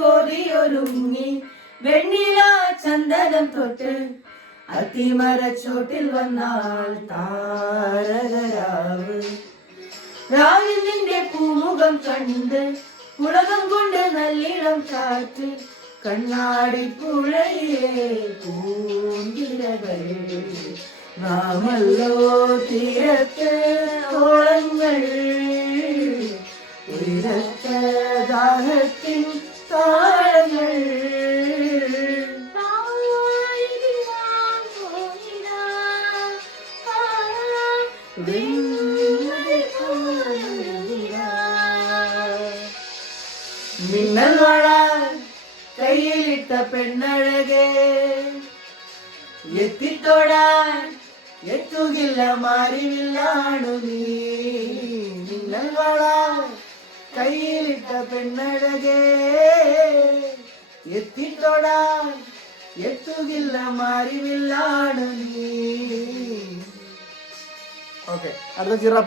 കോതിയൊരുങ്ങി വെണ്ണില ചന്ദനം തൊട്ട് അത്തിമരച്ചോട്ടിൽ വന്നാൽ താരകരാവ് രാവിൽ നിന്റെ പൂമുഖം കണ്ട് ഉലകം കൊണ്ട് നല്ലിടം കാറ്റ് കണ്ണാടി പുഴയിലെ പൂന്തിരകൾ നാമല്ലോ തീരത്ത് ഓളങ്ങൾ ഉയരത്ത ദാഹത്തിൻ താളങ്ങൾ മിന്നൽ മഴ കയ്യിലിട്ട പെണ്ണഴകേ എത്തിത്തൊടാൻ എത്തുകില്ല മാറിവില്ലാണു നീ മിന്നൽ മഴ കയ്യിലിട്ട പെണ്ണഴകേ എത്തിത്തൊടാൻ എത്തുകില്ല മാറിവില്ലാണു നീ. ഓക്കെ, അടുത്ത ചിറ